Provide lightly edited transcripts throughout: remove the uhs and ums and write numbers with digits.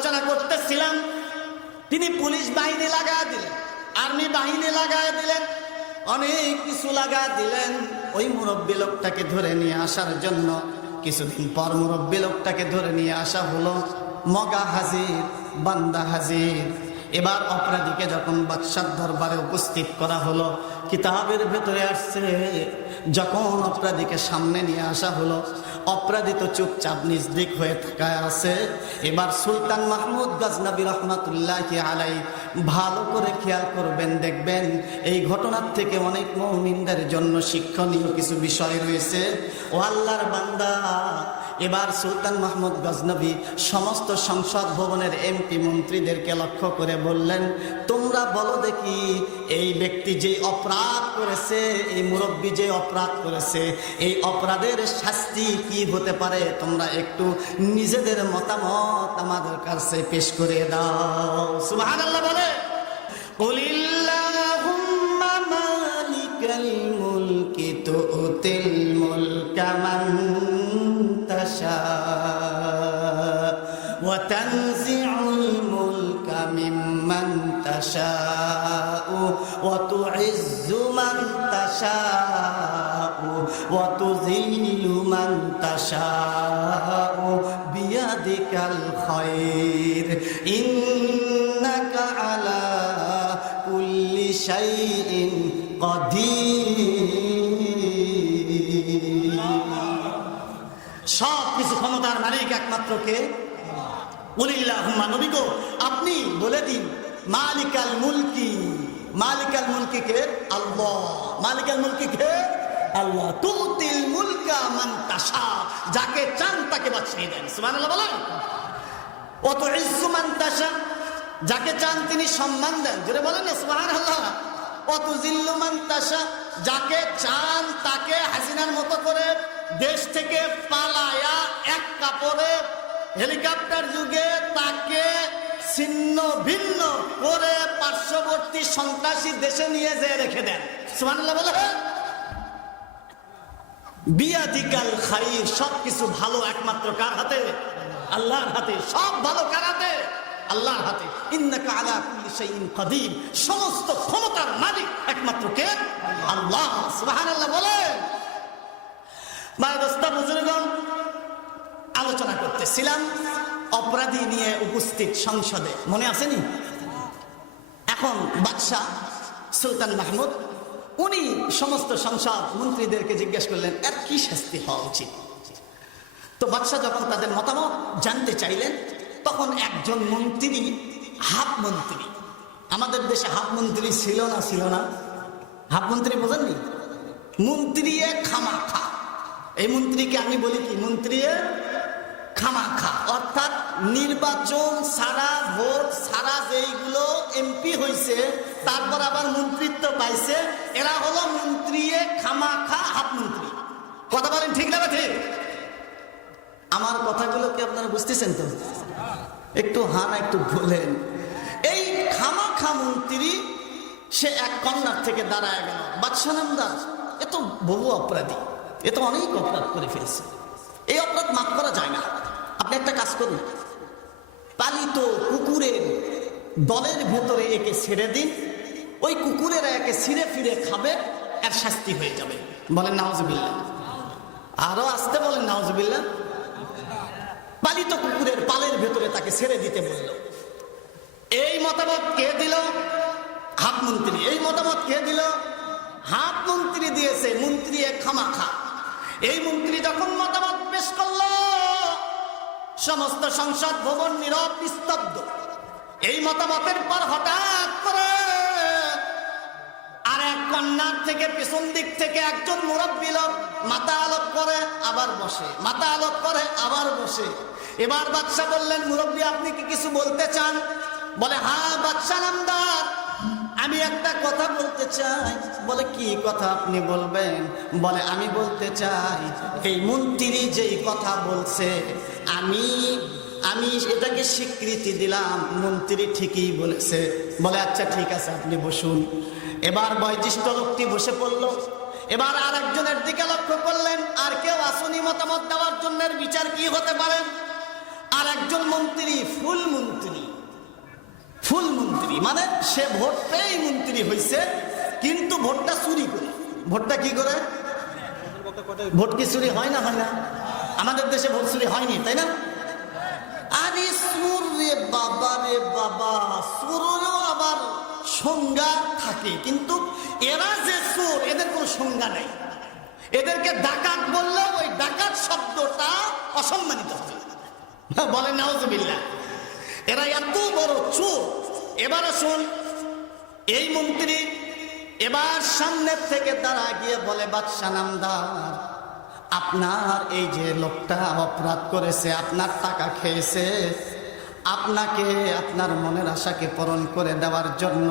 আলোচনা করতেছিলাম, তিনি পুলিশ বাহিনী লাগায় দিলেন, আর্মি বাহিনী লাগায় দিলেন, অনেক কিছু লাগায় দিলেন ওই মুরব্বী লোকটাকে ধরে নিয়ে আসার জন্য। কিছুদিন পর মুরব্বী লোকটাকে ধরে নিয়ে আসা হলো, মগা হাজির, বান্দা হাজির। এবার অপরাধীকে যখন বাদশার দরবারে উপস্থিত করা হলো, কিতাবের ভেতরে আসছে যখন অপরাধীকে সামনে নিয়ে আসা হলো, অপরাধী তো চুপচাপ নির্দিক হয়ে থাকায় আছে। এবার সুলতান মাহমুদ গজনবী রহমাতুল্লাহি আলাইহি ভালো করে খেয়াল করবেন, দেখবেন এই ঘটনার থেকে অনেক মুমিনদের জন্য শিক্ষণীয় কিছু বিষয় রয়েছে। ও আল্লাহর বান্দা, এবার সুলতান মাহমুদ গজনবী সমস্ত সংসদ ভবনের এমপি মন্ত্রীদেরকে লক্ষ্য করে বললেন, তোমরা বলো দেখি এই ব্যক্তি যে অপরাধ করেছে, এই মুরব্বী যে অপরাধ করেছে, এই অপরাধের শাস্তি কি হতে পারে? তোমরা একটু নিজেদের মতামত আমাদের কাছে পেশ করে দাও। সুবহানাল্লাহ বলে, কুলিল্লাহুম্মা মালিকাল মুলকি তুতিল মুলকা মান তাশা ওয়া তানজিউল মুলকা মিম্মান তাশা ওয়া তুইজ্জু মান তাশা ওয়া তুযিল্লু মান তাশা বিয়াদিকাল খায়র ইন্নাকা আলা কুল্লি শাইইন কাদির। সব কিছু ক্ষমতার মালিক একমাত্র কে? কুলিল্লাহুম্মা, নবী গো আপনি বলে দিন, মালিকাল মুলকি, মালিকাল মুলকি কে? আল্লাহ। মালিকাল মুলকি কে? আল্লাহ। তুতিল মুলকা মান তাশা, যাকে চান তাকে বাদশাহী দেন। সুবহানাল্লাহ বলেন। ওয়া তুইজ্জু মান তাশা, যাকে চান তিনি সম্মান দেন। জোরে বলেন না সুবহানাল্লাহ। ওয়া তুযিল্লু মান তাশা, যাকে চান তাকে হাসিনার মতো করে দেশ থেকে পালায়া এক কাপড়ে হেলিকপ্টার যুগে তাকে ছিন্ন ভিন্ন করে পার্শ্ববর্তী সন্ত্রাসী দেশে নিয়ে যেয়ে রেখে দেন। সুবহানাল্লাহ বলে। বিয়াদিকাল খায়র, সবকিছু ভালো একমাত্র কার হাতে? আল্লাহর হাতে। সব ভালো কার হাতে? আল্লাহর হাতে। ইন্নাকা আলা কুল্লি শাইইন কাদির, সমস্ত ক্ষমতার মালিক একমাত্র কে? আল্লাহ। সুবহানাল্লাহ বলে। মায়েদস্তা বুজুর্গণ, আলোচনা করতেছিলাম অপরাধী নিয়ে উপস্থিত সংসদে, মনে আসেনি? এখন বাদশাহ সুলতান মাহমুদ উনি সমস্ত সংসদ মন্ত্রীদেরকে জিজ্ঞেস করলেন এর কি শাস্তি হওয়া উচিত। তো বাদশাহ যখন তাদের মতামত জানতে চাইলেন, তখন একজন মন্ত্রী, হাফ মন্ত্রী, আমাদের দেশে হাফ মন্ত্রী ছিল না? ছিল না? হাফ মন্ত্রী বোঝেননি? মন্ত্রী খামাখা, এই মন্ত্রীকে আমি বলি কি? মন্ত্রী খামাখা, অর্থাৎ নির্বাচন ছাড়া, ভোট ছাড়া যেইগুলো এমপি হয়েছে তারপর আবার মন্ত্রিত্ব পাইছে, এরা হলো মন্ত্রী খামাখা, হাফ মন্ত্রী। কথা বলেন ঠিক না ঠিক? আমার কথাগুলো কি আপনারা বুঝতেছেন তো? একটু হানা একটু বলেন। এই খামাখা মন্ত্রী সে এক কর্নার থেকে দাঁড়ায় গেল, বাদশাহ নামদার এ তো বহু অপরাধী, এ তো অনেক অপরাধ করে ফেলছে, এই অপরাধ মাফ করা যায় না। আপনি একটা কাজ করুন, পালিত কুকুরের দলের ভেতরে একে ছেড়ে দিন, ওই কুকুরেরা একে ছিঁড়ে ফিরে খাবে, এর শাস্তি হয়ে যাবে। বলেন নাউজুবিল্লাহ। আরো আসতে বলেন নাউজুবিল্লাহ। পালিত কুকুরের পালের ভেতরে তাকে ছেড়ে দিতে বলল। এই মতামত কে দিল? হাফ মন্ত্রী। এই মতামত কে দিল? হাফ মন্ত্রী দিয়েছে, মন্ত্রী খামাখা। এই মন্ত্রী যখন মতামত পেশ করল, সমস্ত সংসদ ভবন নীরব নিস্তব্ধ। এই মতামতের পর হঠাৎ করে আর এক কন্যার থেকে পেছন দিক থেকে একজন মুরব্বী লোক মাথা আলোক করে আবার বসে, মাথা আলোক করে আবার বসে। এবার বাদশাহ বললেন, মুরব্বী আপনি কি কিছু বলতে চান? বলে হ্যাঁ বাদশাহ নামদার, আমি একটা কথা বলতে চাই। বলে কি কথা আপনি বলবেন? বলে আমি বলতে চাই এই মন্ত্রী যেই কথা বলছে আমি এটাকে স্বীকৃতি দিলাম, মন্ত্রী ঠিকই বলেছে। বলে আচ্ছা ঠিক আছে, আপনি বসুন। এবার বয়োজ্যেষ্ঠ লোকটি বসে পড়ল। এবার আর একজনের দিকে লক্ষ্য করলেন, আর কেউ আসনি মতামত দেওয়ার জন্য বিচার কি হতে পারে? আর একজন মন্ত্রী, ফুল মন্ত্রী, মন্ত্রী, মানে সে ভোট পেয়েই মন্ত্রী হয়েছে, কিন্তু ভোটটা চুরি করে। ভোটটা কি করে? ভোট কি চুরি হয় না? হয় না? আমাদের দেশে ভোট চুরি হয়নি, তাই না? আরে সুর রে বাবা রে বাবা, সুরেরও আবার সংজ্ঞা থাকে, কিন্তু এরা যে সুর, এদের কোনো সংজ্ঞা নেই। এদেরকে ডাকাত বললে ওই ডাকাত শব্দটা অসম্মানিত হবে, বলেন নাউজুবিল্লাহ। এরা এত বড় চোর। এবার আসুন, এই মন্ত্রী এবার সামনের থেকে তারা গিয়ে বলে, বাদশাহ নামদার, আপনার এই যে লোকটা অপরাধ করেছে, আপনার টাকা খেয়েছে, আপনাকে আপনার মনের আশাকে পূরণ করে দেওয়ার জন্য,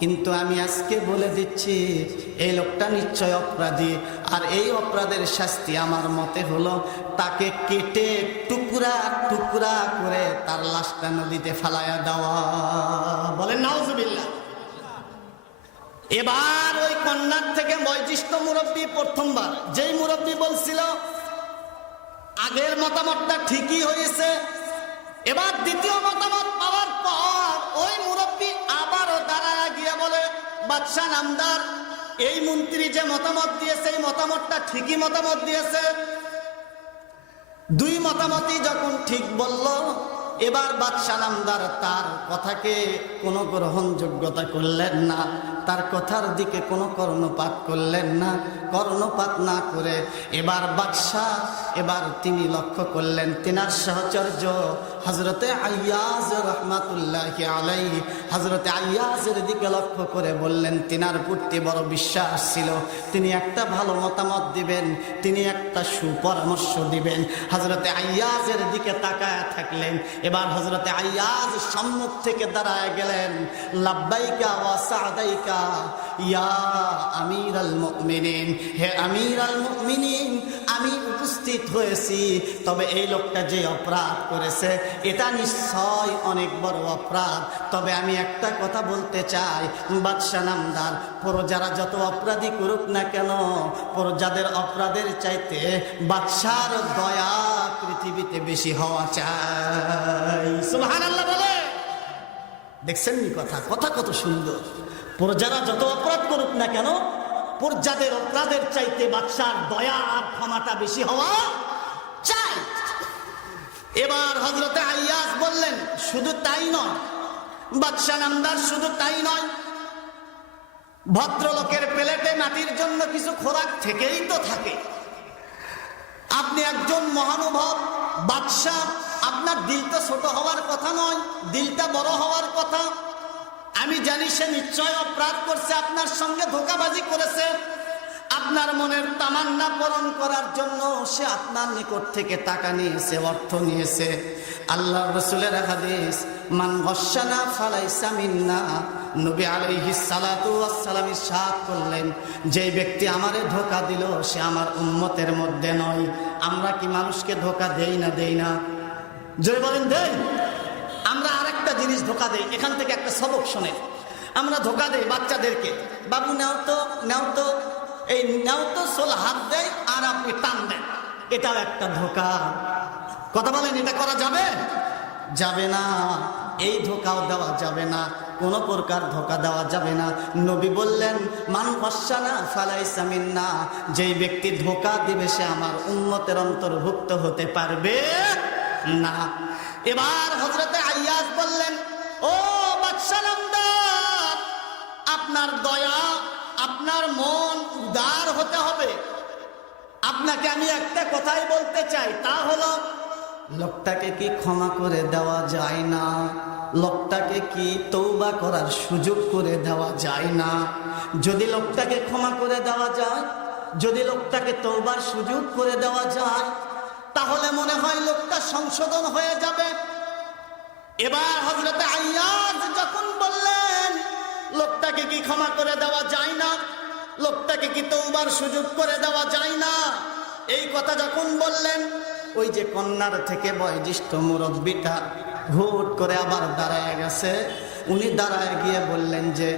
কিন্তু আমি আজকে বলে দিচ্ছি এই লোকটা নিশ্চয় অপরাধী, আর এই অপরাধের শাস্তি আমার মতে হলো তাকে কেটে টুকরা টুকরা করে তার লাশটা নদীতে ফেলায়া দেওয়া। বলেন নাউজুবিল্লাহ। এবার ওই কন্যার থেকে বয়োজ্যেষ্ঠ মুরব্বী প্রথমবার, যেই মুরব্বী বলছিল আগের মতামতটা ঠিকই হয়েছে, এবার দ্বিতীয় মতামত পাওয়ার পর ওই মুরব্বী আবারও দাঁড়ায় গিয়ে বলে, বাদশাহ নামদার, এই মন্ত্রী যে মতামত দিয়েছে এই মতামতটা ঠিকই মতামত দিয়েছে। দুই মতামতই যখন ঠিক বলল, এবার বাদশাহ নামদার তার কথাকে কোনো গ্রহণযোগ্যতা করলেন না, তার কথার দিকে কোনো কর্ণপাত করলেন না। কর্ণপাত না করে এবার বাদশাহ তিনি লক্ষ্য করলেন তিনার সহচর্য হযরতে আইয়াজ রাহমাতুল্লাহি আলাইহি, হযরতে আইয়াজের দিকে লক্ষ্য করে বললেন, তিনার প্রতি বড় বিশ্বাস ছিল, তিনি একটা ভালো মতামত দিবেন, তিনি একটা সুপরামর্শ দিবেন। হযরতে আইয়াজের দিকে তাকায় থাকলেন। এবার হযরতে আইয়াজ সম্মুখ থেকে দাঁড়ায় গেলেন, লাব্বাইকা ওয়া সাদাইকা ইয়া আমিরাল মুমিনিন, হে আমিরাল মুমিনিন, আমি উপস্থিত হয়েছি, তবে এই লোকটা যে অপরাধ করেছে এটা নিশ্চয় অনেক বড় অপরাধ। তবে আমি একটা কথা বলতে চাই, বাদশাহ নামদার, প্রজারা যত অপরাধী করুক না কেন, প্রজাদের অপরাধের চাইতে বাদশার দয়া পৃথিবীতে বেশি হওয়া চাই। সুবহানাল্লাহ বলে। দেখছেন নি কথা কত সুন্দর। প্রজারা যত অপরাধ করুক না কেন, প্রজাদের অপরাধের চাইতে বাদশার দয়া আর ক্ষমাটা বেশি হওয়া চাই। এবার হযরতে আইয়াজ বললেন, শুধু তাই নয় বাদশাহ নামদার, শুধু তাই নয়, ভদ্রলোকের প্লেটে মাটির জন্য কিছু খোরাক থেকেই তো থাকে। আপনি একজন মহানুভব বাদশাহ, আপনার দিলটা ছোট হওয়ার কথা নয়, দিলটা বড় হওয়ার কথা। আমি জানি সে নিশ্চয় অপরাধ করছে, আপনার সঙ্গে ধোঁকাবাজি করেছে, আপনার মনের তামান্না পূরণ করার জন্য সে আপনার নিকট থেকে টাকা নিয়েছে, অর্থ নিয়েছে। আল্লাহর রাসূলের হাদিস, মান গশশানা ফালাইসা মিন্না, নবী আলাইহিস সালাতু ওয়াস সালাম ইরশাদ করলেন, যে ব্যক্তি আমারে ধোঁকা দিল সে আমার উম্মতের মধ্যে নয়। আমরা কি মানুষকে ধোঁকা দেই না? জয় বলেন দেই। আমরা আরেকটা জিনিস ধোঁকা দেই, এখান থেকে একটা সবক শোনেন। আমরা ধোঁকা দেই বাচ্চাদেরকে, বাবু নাও তো, এই নাও তো, সোল হাত দেয় আর আপনি টান দেন, এটাও একটা ধোঁকা। কথা বলেন, এটা করা যাবে? যাবে না। এই ধোঁকাও দেওয়া যাবে না, কোন প্রকার ধোঁকা দেওয়া যাবে না। নবী বললেন, মান গশশানা ফালাইসা মিন্না, যেই ব্যক্তি ধোঁকা দিবে সে আমার উম্মতের অন্তর্ভুক্ত হতে পারবে না। এবার হযরতে আইয়াজ বললেন, ও বাদশাহ নামদার, আপনার দয়া, আপনার মন উদার হতে হবে। আপনাকে আমি একটা কথাই বলতে চাই, তা হলো লোকটাকে কি ক্ষমা করে দেওয়া যায় না? লোকটাকে কি তওবা করার সুযোগ করে দেওয়া যায় না? যদি লোকটাকে ক্ষমা করে দেওয়া যায়, যদি লোকটাকে তওবার সুযোগ করে দেওয়া যায়, তাহলে মনে হয় লোকটা সংশোধন হয়ে যাবে। এবার হযরতে আইয়াজ যখন বললেন, লোকটাকে কি ক্ষমা করে দেওয়া যায় না, লোকটাকে কি তওবার সুযোগ করে দেওয়া যায় না, এই কথা যখন বললেন, ওই যে কন্যার থেকে বয়োজ্যেষ্ঠ মুরব্বীটা হুট করে আবার দাঁড়ায় গেছে। উনি দাঁড়ায় গিয়ে বললেন যে,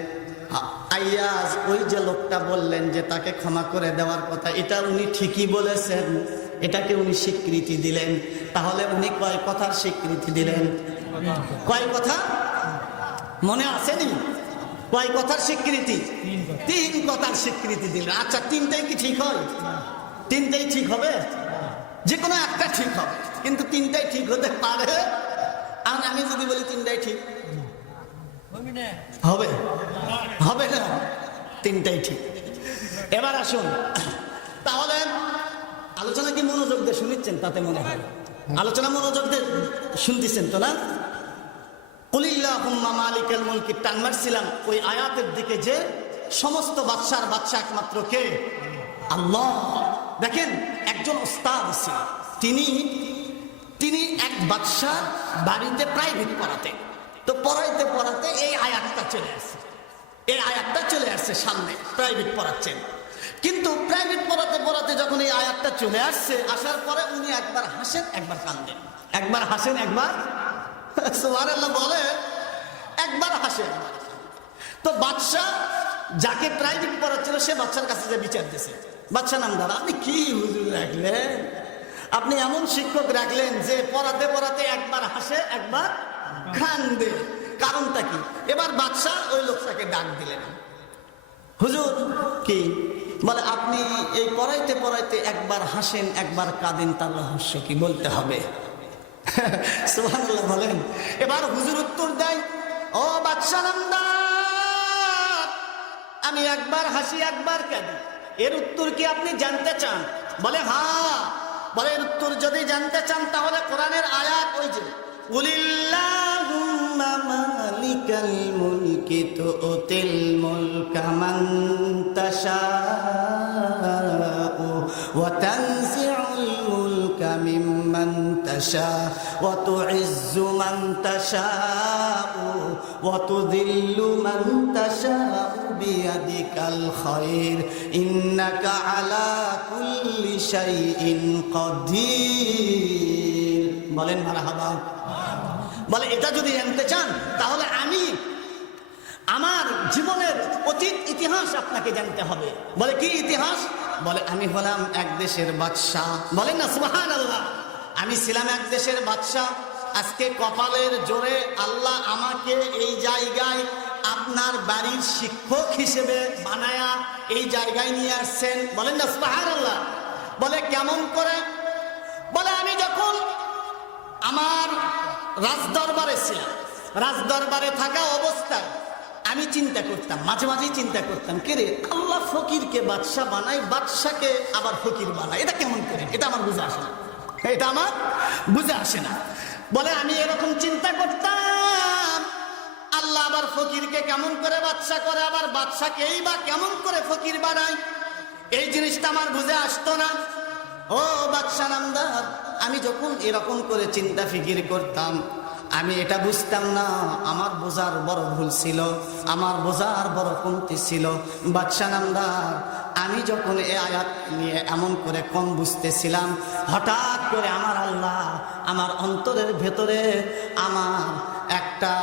আইয়াজ, ওই যে লোকটা বললেন যে তাকে ক্ষমা করে দেওয়ার কথা, এটা উনি ঠিকই বলেছেন, এটাকে উনি স্বীকৃতি দিলেন। তাহলে উনি কয় কথার স্বীকৃতি দিলেন? কয় কথা? মনে আসেনি? কয় কথার স্বীকৃতি? তিন কথার স্বীকৃতি দিলেন। আচ্ছা, তিনটাই কি ঠিক হয়? তিনটাই ঠিক হবে? যে কোনো একটা ঠিক হবে, কিন্তু তিনটাই ঠিক হতে পারে? আর আমি যদি বলি তিনটাই ঠিক হবে, হবে না? তিনটাই ঠিক। এবার আসুন, তাহলে আলোচনা কি মনোযোগ দিয়ে শুনিচ্ছেন? তাতে মনে হয় আলোচনা মনোযোগ দিয়ে শুনতেছেন তো না? কুলিল্লাহুম্মা মালিকাল মুলকি, টান মারছিলাম ওই আয়াতের দিকে যে সমস্ত বাদশার বাদশা একমাত্র কে? আল্লাহ। দেখেন, একজন ওস্তাদ ছিল, তিনি এক বাদশার বাড়িতে প্রাইভেট পড়াতে, তো পড়াইতে পড়াতে এই আয়াতটা চলে আসছে, এই আয়াতটা চলে আসছে সামনে, প্রাইভেট পড়াচ্ছেন। কিন্তু প্রাইভেট পড়াতে পড়াতে যখন এই আয়াতটা চলে আসছে, আসার পরে উনি একবার হাসেন একবার কান্দেন, একবার হাসেন একবার সুবহানাল্লাহ বলে, একবার হাসেন। তো বাদশা যাকে প্রাইভেট পড়াচ্ছিল সে বাচ্চার কাছে যে বিচার দিয়েছে, বাচ্চা নামদার, আপনি কি হুজুর রাখলেন, আপনি এমন শিক্ষক রাখলেন যে পড়াতে পড়াতে একবার হাসে একবার কান্দে, কারণটা কি? এবার বাদশা ওই লোকটাকে ডাক দিলেন, হুজুর কি বলে, আপনি এই পড়াইতে পড়াইতে একবার হাসেন একবার কাঁদেন, তার রহস্য কি বলতে হবে? সুবহানাল্লাহ বলেন। এবার হুজুর উত্তর দেয়, ও বাদশা নামদার, আমি একবার হাসি একবার কাঁদি, এর উত্তর কি আপনি জানতে চান? বলে হ্যাঁ। বলে এর উত্তর যদি জানতে চান তাহলে কোরআনের আয়াত ওই যে কুলিল্লাহুম্মা মালিকাল মুলকি তুতিল মুলকা মান তাশাউ ওয়া তানজিউল মুলকা মিম্মান তাশাউ ওয়া তুইজ্জু মান তাশাউ ওয়া তুযিল্লু মান তাশাউ বিয়াদিকাল খায়র ইন্নাকা আলা কুল্লি শাইইন কাদির। বলেন মারহাবা। বলে এটা যদি জানতে চান তাহলে আমি আমার জীবনের অতীত ইতিহাস আপনাকে জানতে হবে। বলে কি ইতিহাস? বলে আমি হলাম এক দেশের বাদশা। বলেন না সুবহানাল্লাহ। আমি ছিলাম এক দেশের বাদশা, আজকে কপালের জোরে আল্লাহ আমাকে এই জায়গায় আপনার বাড়ির শিক্ষক হিসেবে বানায়া এই জায়গায় নিয়ে আসছেন। বলেন না সুবহানাল্লাহ। বলে কেমন করে? বলে আমি যখন আমার রাজদরবারে ছিলাম, রাজদরবারে থাকা অবস্থায় আমি চিন্তা করতাম, মাঝে মাঝেই চিন্তা করতাম, কে রে আল্লাহ ফকিরকে বাদশা বানায়, বাদশাকে আবার ফকির বানায়, এটা কেমন করে? এটা আমার বুঝে আসে না, এটা আমার বুঝে আসে না। বলে আমি এরকম চিন্তা করতাম, আল্লাহ আবার ফকিরকে কেমন করে বাদশা করে, আবার বাদশাকেই বা কেমন করে ফকির বানায়, এই জিনিসটা আমার বুঝে আসতো না। ও বাদশা নামদার, আমি যখন এরকম করে চিন্তা ফিকির করতাম, আমি এটা বুঝতাম না আমার বোঝার বড় ভুল ছিল, আমার বোঝার বড় কমতি ছিল। বাদশা নামদার, আমি যখন এই আয়াত নিয়ে এমন করে কম বুঝতেছিলাম, হঠাৎ করে আমার আল্লাহ আমার অন্তরের ভেতরে আমার একটা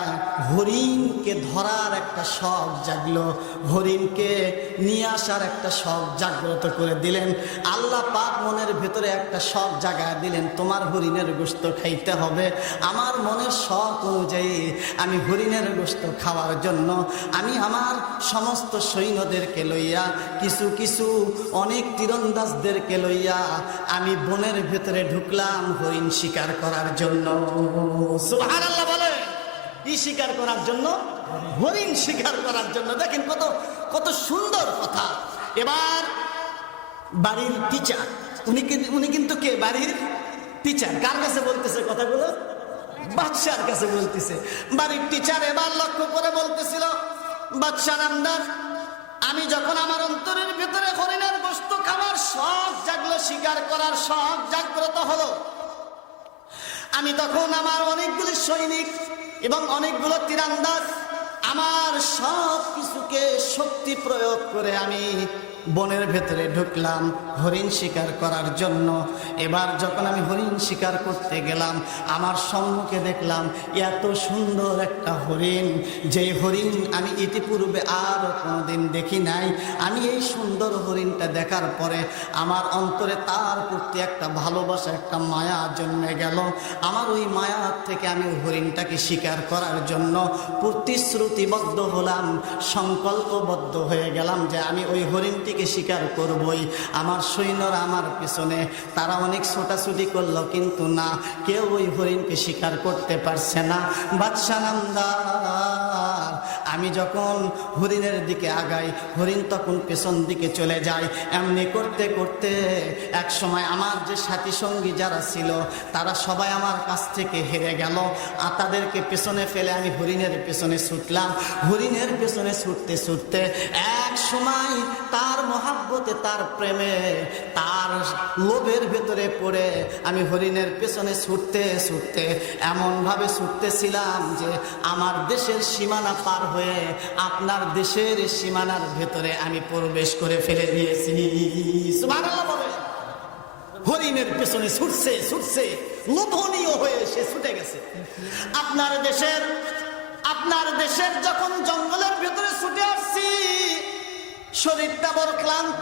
হরিণকে ধরার একটা শখ জাগলো, হরিণকে নিয়ে আসার একটা শখ জাগ্রত করে দিলেন। আল্লাহ পাক মনের ভেতরে একটা শখ জাগায় দিলেন, তোমার হরিণের গোশত খাইতে হবে। আমার মনের শখ অনুযায়ী আমি হরিণের গোশত খাওয়ার জন্য আমি আমার সমস্ত সৈন্যদেরকে লইয়া, কিছু কিছু অনেক তীরন্দাজদেরকে লইয়া আমি বনের ভেতরে ঢুকলাম হরিণ শিকার করার জন্য। সুবহানাল্লাহ বলে, কি শিকার করার জন্য? হরিণ শিকার করার জন্য। দেখেন কত কত সুন্দর কথা। এবার বাড়ির টিচার, উনি কিন্তু কে? বাড়ির টিচার। কার কাছে বলতেছে কথাগুলো? বাদশার কাছে বলতেছে। বাড়ির টিচার এবার লক্ষ্য করে বলতেছিল, বাদশা নামদার, আমি যখন আমার অন্তরের ভেতরে হরিণের গোশত খাওয়ার শখ জাগলো, শিকার করার শখ জাগ্রত হলো, আমি তখন আমার অনেকগুলি সৈনিক এবং অনেকগুলো তীরন্দাজ, আমার সব কিছুকে শক্তি প্রয়োগ করে আমি বনের ভেতরে ঢুকলাম হরিণ শিকার করার জন্য। এবার যখন আমি হরিণ শিকার করতে গেলাম, আমার সম্মুখে দেখলাম এত সুন্দর একটা হরিণ, যে হরিণ আমি ইতিপূর্বে আর কোনোদিন দেখি নাই। আমি এই সুন্দর হরিণটা দেখার পরে আমার অন্তরে তার প্রতি একটা ভালোবাসা, একটা মায়া জন্মে গেল। আমার ওই মায়া থেকে আমি ওই হরিণটাকে শিকার করার জন্য প্রতিশ্রুতিবদ্ধ হলাম, সংকল্পবদ্ধ হয়ে গেলাম যে আমি ওই হরিণটিকে শিকার করবই। আমার সৈন্যরা আমার পিছনে, তারা অনেক ছোটাছুটি করলো, কিন্তু না, কেউ ওই হরিণকে শিকার করতে পারছে না। বাদশা নামদার, আমি যখন হরিণের দিকে আগাই, হরিণ তখন পেছন দিকে চলে যায়। এমনি করতে করতে এক সময় আমার যে সাথী সঙ্গী যারা ছিল তারা সবাই আমার কাছ থেকে হেরে গেল। আর তাদেরকে পেছনে ফেলে আমি হরিণের পেছনে ছুটলাম। হরিণের পেছনে ছুটতে ছুটতে এক সময় তার মহাব্বতে, তার প্রেমে, তার লোভের ভেতরে পড়ে আমি হরিণের পেছনে ছুটতে ছুটতে এমনভাবে ছুটতেছিলাম যে আমার দেশের সীমানা পার হয়ে আপনার দেশের সীমানার ভেতরে আমি প্রবেশ করে ফেলে দিয়েছি। সুবহানাল্লাহ বলে। হরিণের পেছনে ছুটছে ছুটছে লোভনীয় হয়ে সে ছুটে গেছে। আপনার দেশের যখন জঙ্গলের ভেতরে ছুটে আসছি, শরীরটা বড় ক্লান্ত।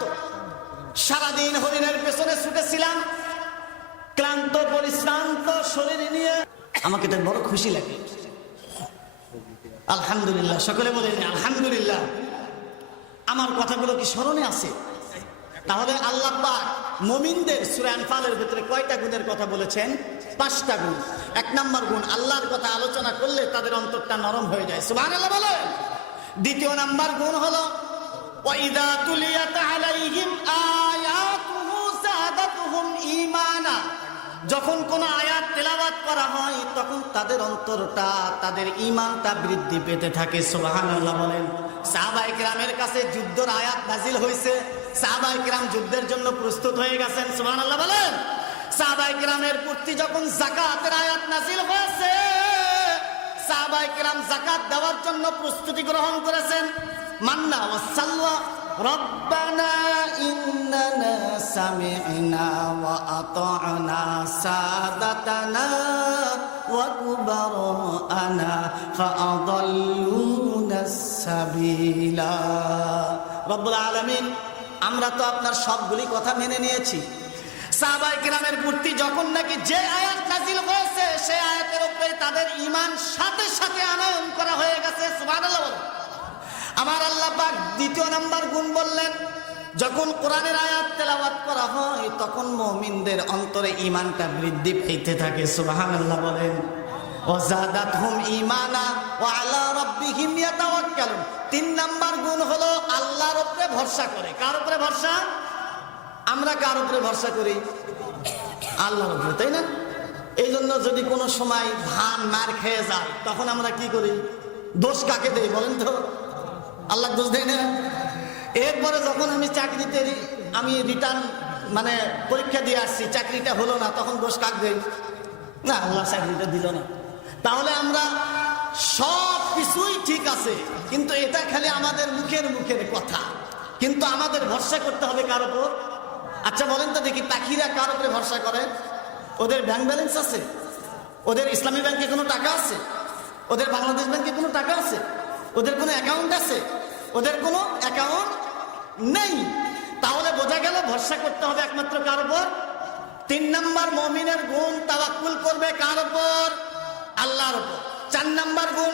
সারাদিন হরিণের পেছনে ছুটেছিলাম, ক্লান্ত পরিশ্রান্ত শরীর নিয়ে আমাকে তো বড় খুশি লাগে। আলহামদুলিল্লাহ, সকলে বলেন আলহামদুলিল্লাহ। আমার কথাগুলো কি স্মরণে আছে? তাহলে আল্লাহ পাক মুমিনদের সূরা আনফালের ভিতরে কয়টা গুণের কথা বলেছেন? 5টা গুণ। 1 নম্বর গুণ, আল্লাহর কথা আলোচনা করলে তাদের অন্তরটা নরম হয়ে যায়। সুবহানাল্লাহ বলেন। 2 নম্বর গুণ হলো ওয়াইদা তুলিয়াত আলাইহিম আয়াতুহু যাদাতুহুম ঈমানা। যখন কোন আয়াত তেলাওয়াত করা হয় তখন তাদের অন্তরটা, তাদের ঈমানটা বৃদ্ধি পেতে থাকে। সুবহানাল্লাহ বলেন। সাহাবায়ে কেরামের কাছে যুদ্ধের আয়াত নাজিল হয়েছে, সাহাবায়ে কেরাম যুদ্ধের জন্য প্রস্তুত হয়ে গেছেন। সুবহানাল্লাহ বলেন। সাহাবায়ে কেরামের প্রতি যখন যাকাতের আয়াত নাজিল হয়েছে, সাহাবায়ে কেরাম যাকাত দেওয়ার জন্য প্রস্তুতি গ্রহণ করেছেন। মান্না ওয়াস সালওয়া রব্বানা ইন্নানা সামি'না ওয়া আতা'না সাদাতানা ওয়া কুবারানা ফাআদাল্লুনাস সাবিলা। রব্বুল আলামিন, আমরা তো আপনার সবগুলি কথা মেনে নিয়েছি। সাহাবায়ে কেরামের প্রতি যখন নাকি যে আয়াত নাজিল হয়েছে সেই আয়াতের উপরে তাদের ঈমান সাথে সাথে আনয়ন করা হয়ে গেছে। সুবহানাল্লাহ। আমার আল্লাহ পাক 2 নম্বর গুণ বললেন, যখন কোরআনের আয়াত তেলাওয়াত করা হয় তখন মুমিনদের অন্তরে ঈমানটা বৃদ্ধি পেতে থাকে। সুবহানাল্লাহ বলেন। ওয়াজাদাতহুম ঈমানা ওয়া আলা রাব্বিহিম ইয়াতাওয়াক্কালুন। 3 নম্বর গুণ হলো আল্লাহর উপরে ভরসা করে। কার উপরে ভরসা? আমরা কার উপরে ভরসা করি? আল্লাহর উপরে, তাই না? এই জন্য যদি কোনো সময় ধান মার খেয়ে যায় তখন আমরা কি করি? দোষ কাকে দেই বলেন তো? আল্লাহ দোষ দেয় না? এরপরে যখন আমি চাকরিতে আমি রিটার্ন মানে পরীক্ষা দিয়ে আসছি, চাকরিটা হলো না, তখন দোষ কাকে দেই? না, আল্লাহ চাকরিটা দিল না। তাহলে আমরা সব কিছুই ঠিক আছে, কিন্তু এটা খালি আমাদের মুখের কথা, কিন্তু আমাদের ভরসা করতে হবে কার উপর? আচ্ছা বলেন তো দেখি, তাকিরা কার উপরে ভরসা করে? ওদের ব্যাংক ব্যালেন্স আছে? ওদের ইসলামী ব্যাংকে কোনো টাকা আছে? ওদের বাংলাদেশ ব্যাংকে কোনো টাকা আছে? ওদের কোনো অ্যাকাউন্ট আছে? ওদের কোনো অ্যাকাউন্ট নেই। তাহলে বোঝা গেল ভরসা করতে হবে একমাত্র কার উপর? 3 নম্বর মুমিনের গুণ, তাওয়াক্কুল করবে কার উপর? আল্লাহর উপর। 4 নম্বর গুণ,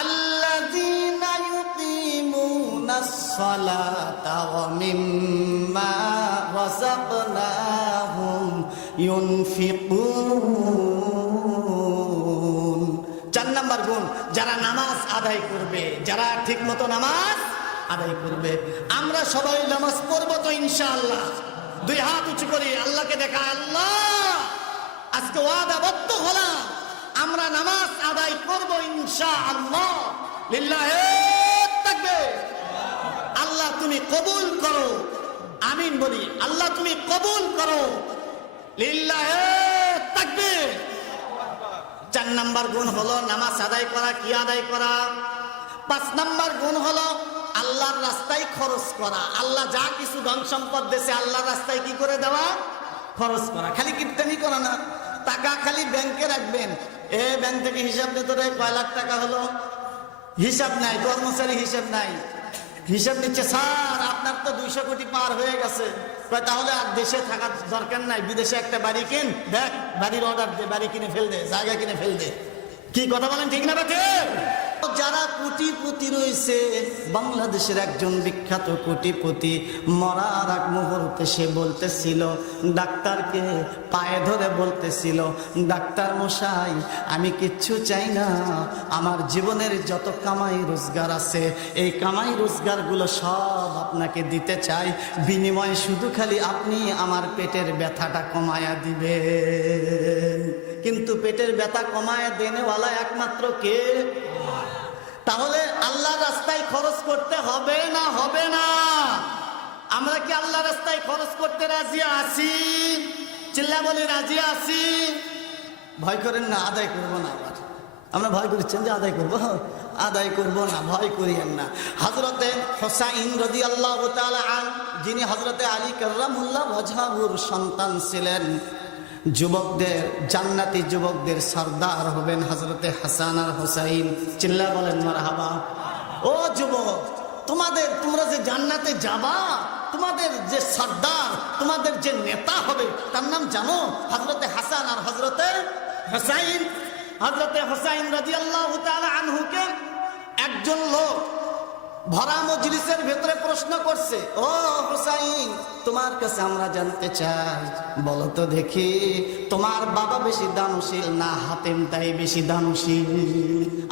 আল্লাযীনা ইউকিমুনাস সালাতা ওয়া মিম্মা রাযাকনাহুম ইউনফিকুন। 4 নম্বর গুণ, যারা নামাজ আদায় করবে, যারা ঠিক মতো নামাজ আদায় করবে। আমরা সবাই নামাজ পড়বো তো ইনশাআল্লাহ? 2 হাত উঁচু করি, আল্লাহকে দেখা। আল্লাহ, আজকে ওয়াদাবদ্ধ হলাম আমরা নামাজ আদায় করবো ইনশাআল্লাহ। লিল্লাহি তাকবীর। আল্লাহ তুমি কবুল করো, আমিন বলি। আল্লাহ তুমি কবুল করো, লিল্লাহি তাকবীর। 4 নম্বর গুণ হলো নামাজ আদায় করা। কি আদায় করা? 5 নম্বর গুণ হলো আল্লাহর রাস্তায় খরচ করা। আল্লাহ যা কিছু ধন সম্পদ দিয়েছে আল্লাহর রাস্তায় কি করে দেওয়া, খরচ করা। খালি কীর্তনই করা না, টাকা খালি ব্যাংকে রাখবেন, ব্যাংক থেকে হিসাব নিতে কয় লাখ টাকা হলো, হিসাব নাই, কর্মচারী হিসাব নাই, হিসাব নিচ্ছে স্যার আপনার তো 200 কোটি পার হয়ে গেছে। তাহলে আর দেশে থাকার দরকার নাই, বিদেশে একটা বাড়ি কিন, দেখ বাড়ির অর্ডার দে, বাড়ি কিনে ফেল দে, জায়গা কিনে ফেল দে। কি কথা বলেন, ঠিক না বেঠে? যারা কোটিপতি রয়েছে, বাংলাদেশের একজন বিখ্যাত কোটিপতি মরার আগ মুহূর্তে সে বলতেছিল, ডাক্তারকে পায়ে ধরে বলতেছিল, ডাক্তার মশাই আমি কিচ্ছু চাই না, আমার জীবনের যত কামাই রোজগার আছে এই কামাই রোজগারগুলো সব আপনাকে দিতে চাই, বিনিময়ে শুধু খালি আপনি আমার পেটের ব্যথাটা কমায়া দিবেন। কিন্তু পেটের ব্যথা কমায়া দেনেওয়ালা একমাত্র কে? তাহলে আল্লাহর রাস্তায় খরচ করতে হবে না, হবে না? আমরা কি আল্লাহর রাস্তায় খরচ করতে রাজি আছি? চিল্লা বলে রাজি আছি? ভয় করেন না, আদায় করবো না। আবার আমরা ভয় করছেন যে আদায় করবো, আদায় করবো না, ভয় করিয়েন না। হযরতে হুসাইন রাদিয়াল্লাহু তাআলা আনহু, যিনি হযরতে আলী কাররামুল্লাহ ওয়াজহাহুর সন্তান ছিলেন, যুবকদের জান্নাতি যুবকদের সর্দার হবেন হযরতে হাসান আর হুসাইন। চিল্লা বলেন মারহাবা। ও যুবক, তোমরা যে জান্নাতে যাবা, তোমাদের যে সর্দার, তোমাদের যে নেতা হবে তার নাম জানো? হযরতে হাসান আর হযরতে হুসাইন। হযরতে হুসাইন রাদিয়াল্লাহু তাআলা আনহুকে একজন লোক ভরা মজলিসের ভেতরে প্রশ্ন করছে, ও হুসাইন তোমার কাছে আমরা জানতে চাই, বলো তো দেখি তোমার বাবা বেশি দানশীল না হাতেম তাই বেশি দানশীল?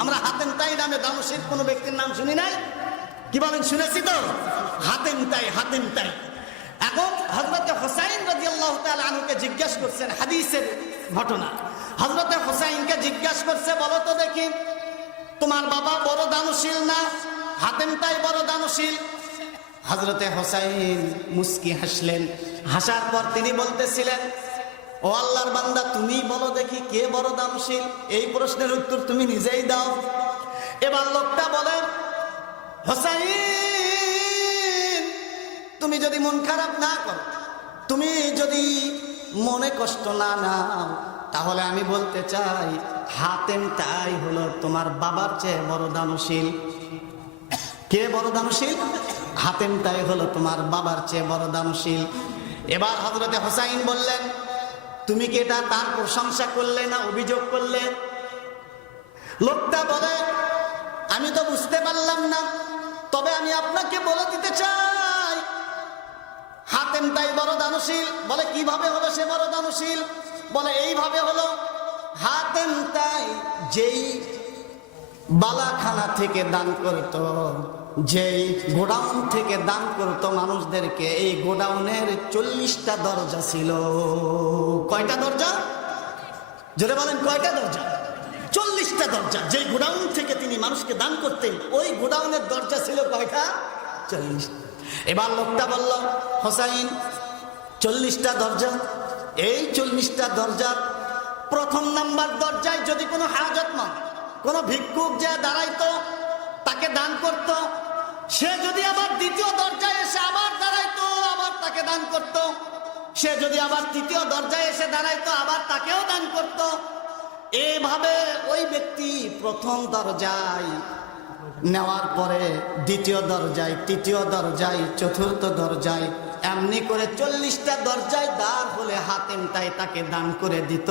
আমরা হাতেম তাই নামে দানশীল কোন ব্যক্তির নাম শুনি নাই। কি বলেন, শুনেছি তো? হাতেম তাই, হাতেম তাই। এখন হযরতে হুসাইন রাদিয়াল্লাহু তাআলা আনহুকে জিজ্ঞাসা করছেন, হাদিসের ঘটনা, হযরতে হুসাইনকে জিজ্ঞাসা করছে, বলো তো দেখি তোমার বাবা বড় দানশীল না হাতেম তাই বড় দানশীল? হযরতে হুসাইন মুস্কি হাসলেন। হাসার পর তিনি বলতেছিলেন, ও আল্লাহর বান্দা তুমি বলো দেখি কে বড় দানশীল? এই প্রশ্নের উত্তর তুমি নিজেই দাও। এবার লোকটা বলে, হুসাইন তুমি যদি মন খারাপ না করো, তুমি যদি মনে কষ্ট না নাও, তাহলে আমি বলতে চাই হাতেম তাই হলো তোমার বাবার চেয়ে বড় দানশীল। কে বড় দানশীল? হাতেম তাই হলো তোমার বাবার চেয়ে বড় দানশীল। এবার হযরতে হুসাইন বললেন, তুমি কি এটা তার প্রশংসা করলে না অভিযোগ করলে? লোকটা বলে, আমি তো বুঝতে পারলাম না, তবে আমি আপনাকে বলে দিতে চাই হাতেম তাই বড় দানশীল। বলে কিভাবে হলো সে বড় দানশীল? বলে এইভাবে হলো, হাতেম তাই যেই বালাখানা থেকে দান করত, যেই গোডাউন থেকে দান করত মানুষদেরকে, এই গোডাউনের 40টা দরজা ছিল। কয়টা দরজা? জোরে বলেন, কয়টা দরজা? 40টা দরজা। যেই গোডাউন থেকে তিনি মানুষকে দান করতেন, ওই গোডাউনের দরজা ছিল কয়টা? 40। এবার লোকটা বলল, হুসাইন 40টা দরজা, এই 40টা দরজার প্রথম নাম্বার দরজায় যদি কোনো হাজতমন্দ, কোনো ভিক্ষুক যে দাঁড়াইতো, তাকে দান করত, সে যদি আবার দ্বিতীয় দরজায় এসে আবার দাঁড়াইতো, আবার তাকে দান করত, সে যদি আবার তৃতীয় দরজায় এসে দাঁড়াইতো, আবার তাকেও দান করত। এইভাবে ওই ব্যক্তি প্রথম দরজায় নেওয়ার পরে দ্বিতীয় দরজায়, তৃতীয় দরজায়, চতুর্থ দরজায়, এমনি করে 40টা দরজায় দ্বার হলে হাতেম তাই তাকে দান করে দিত।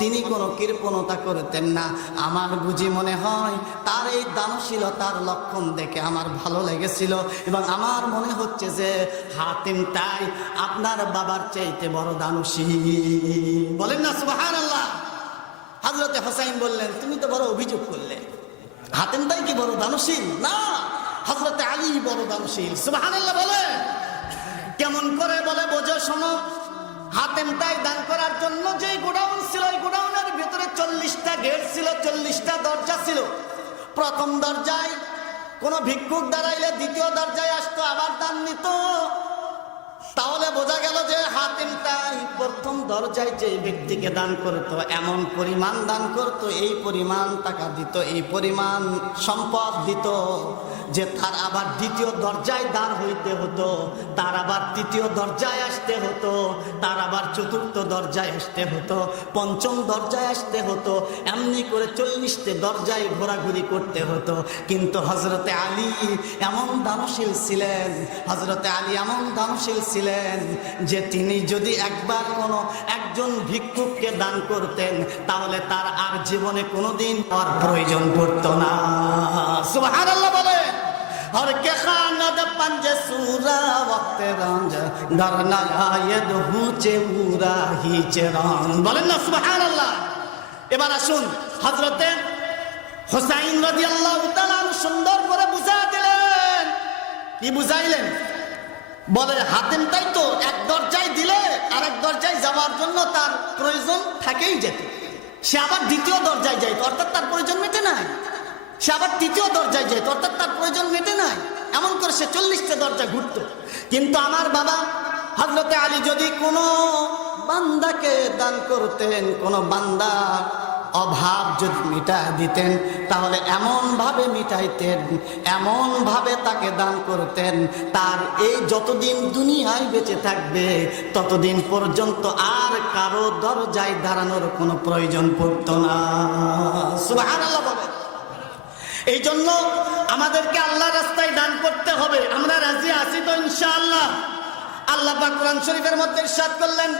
তিনি কোনো কৃপণতা করতেন না। আমার বুঝি মনে হয় তার এই দানশীলতার লক্ষণ দেখে আমার ভালো লেগেছিল, এবং আমার মনে হচ্ছে যে হাতেম তাই আপনার বাবার চাইতে বড় দানশীল। বলেন না সুবহানাল্লাহ। হযরতে হুসাইন বললেন, তুমি তো বড় অভিযোগ করলে, হাতেম তাই কি বড় দানশীল? না, হযরতে আলী বড় দানশীল। সুবহানাল্লাহ বলে। কেমন করে বলে, বোঝো শোনো। হাতেম তাই দান করার জন্য যে গোডাউন ছিল, ওই গোডাউনের ভিতরে 40টা গেট ছিল, 40টা দরজা ছিল। প্রথম দরজায় কোনো ভিক্ষুক দাঁড়াইলে দ্বিতীয় দরজায় আসতো, আবার দান নিত। তাহলে বোঝা গেল যে হাতিমটাই প্রথম দরজায় যে ব্যক্তিকে দান করতো, এমন পরিমাণ দান করতো, এই পরিমাণ টাকা দিত, এই পরিমাণ সম্পদ দিত যে তার আবার দ্বিতীয় দরজায় দাঁড় হইতে হতো, তার আবার তৃতীয় দরজায় আসতে হতো, তার আবার চতুর্থ দরজায় আসতে হতো, পঞ্চম দরজায় আসতে হতো, এমনি করে 40টি দরজায় ঘোরাঘুরি করতে হতো। কিন্তু হযরতে আলী এমন দানশীল ছিলেন, হযরতে আলী এমন দানশীল ছিলেন যে তিনি যদি একবার কোনো একজন ভিক্ষুককে দান করতেন তাহলে তার আর জীবনে কোনোদিন আর প্রয়োজন পড়তো না। সুবহানাল্লাহ বলে। हर के खानद पंज सूरा वक्त रंज दरना आयद हुचे उरा ही चरान বলেন না সুবহানাল্লাহ। এবার আসুন হযরতে হুসাইন রাদিয়াল্লাহু তাআলা সুন্দর করে বুঝা দিলেন। কি বুঝাইলেন? বলে হাতিমটাই তো এক দরজায় দিলে আরেক দরজায় যাওয়ার জন্য তার প্রয়োজন থাকেই যেত, সে আবার দ্বিতীয় দরজায় যাইত, অর্থাৎ তার প্রয়োজন মেটে নাই। সে আবার তৃতীয় দরজায় যেত, অর্থাৎ তার প্রয়োজন মেটে নাই। এমন করে সে 40টা দরজা ঘুরত। কিন্তু আমার বাবা হযরতে আলী যদি কোনো বান্দাকে দান করতেন, কোনো বান্দার অভাব যদি মিটা দিতেন তাহলে এমন ভাবে মিটাইতেন, এমন ভাবে তাকে দান করতেন, তার এই যতদিন দুনিয়ায় বেঁচে থাকবে ততদিন পর্যন্ত আর কারো দরজায় দাঁড়ানোর কোনো প্রয়োজন পড়তো না। সুবহানাল্লাহ বলে। এই জন্য আমাদেরকে আল্লাহর রাস্তায় দান করতে হবে। আমরা রাজি আছি তো ইনশাআল্লাহ? আল্লাহ পাক কোরআন শরীফের মধ্যে ইরশাদ করলেন,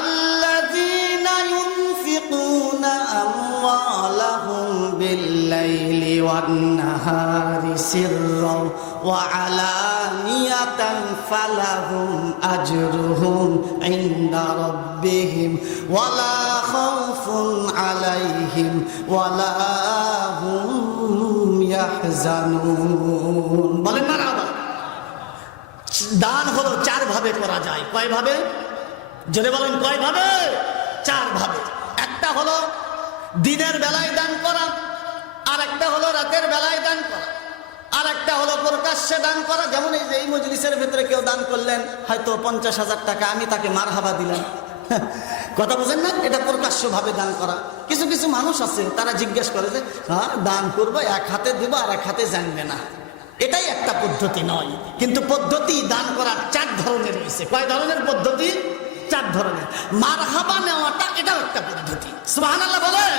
আল্লাযীনা ইউনফিকুনা আমওয়ালাহুম বিল-লাইলি ওয়ান-নাহারি সিররাও ওয়া আলানিয়াতান ফালাহুম আজরুহুম ইনদা রাব্বিহিম ওয়ালা খাউফুন আলাইহিম ওয়ালা হুম ইয়াহজানুন। বলেন মারহাবা। দান হলো 4 ভাবে করা যায়। কয় ভাবে? যদি বলেন কয় ভাবে? 4 ভাবে। একটা হলো দিনের বেলায় দান করা, আর একটা হলো রাতের বেলায় দান করা, আর একটা হলো প্রকাশ্যে দান করা। যেমন এই যে এই মজলিসের ভিতরে কেউ দান করলেন হয়তো 50,000 টাকা, আমি তাকে মারহাবা দিলাম। কথা বুঝেন না? এটা প্রকাশ্য ভাবে দান করা। কিছু কিছু মানুষ আছে তারা জিজ্ঞেস করে যে হ্যাঁ দান করবো, এক হাতে দিব আর এক হাতে জানবে না। এটাই একটা পদ্ধতি নয়, কিন্তু পদ্ধতি দান করার 4 ধরনের রয়েছে। কয় ধরনের পদ্ধতি? 4 ধরনের। মারহাবা নেওয়াটা এটাও একটা পদ্ধতি। সুবহানাল্লাহ বলেন।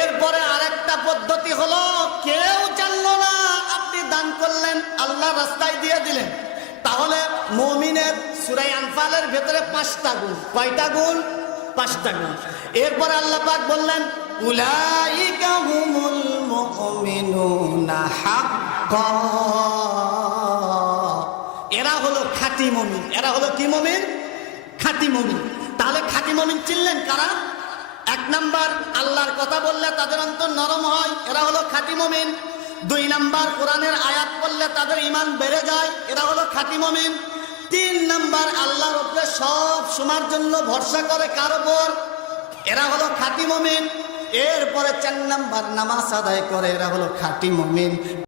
এরপরে আরেকটা পদ্ধতি হলো কেউ জানলো না, আপনি দান করলেন, আল্লাহ রাস্তায় দিয়ে দিলেন, তাহলে মুমিনের সূরা আনফালের ভিতরে 5টা গুণ। কয়টা গুণ? 5টা গুণ। এরপরে আল্লাহ পাক বললেন, উলাইকা হুমুল মুমিনুনা হাক্কান, এরা হলো খাঁটি মুমিন। এরা হলো কি মুমিন? খাঁটি মুমিন। তাহলে খাঁটি মুমিন চিনলেন কারা? 1 নাম্বার, আল্লাহর কথা বললে তাদের অন্তর নরম হয়, এরা হলো খাঁটি মুমিন। 2 নাম্বার, কোরআনের আয়াত পড়লে তাদের ঈমান বেড়ে যায়, এরা হলো খাঁটি মুমিন। 3 নাম্বার, আল্লাহর উপরে সব সময়ের জন্য ভরসা করে, কার উপর? এরা হলো খাঁটি মুমিন। এরপরে 4 নাম্বার, নামাজ আদায় করে, এরা হলো খাঁটি মুমিন।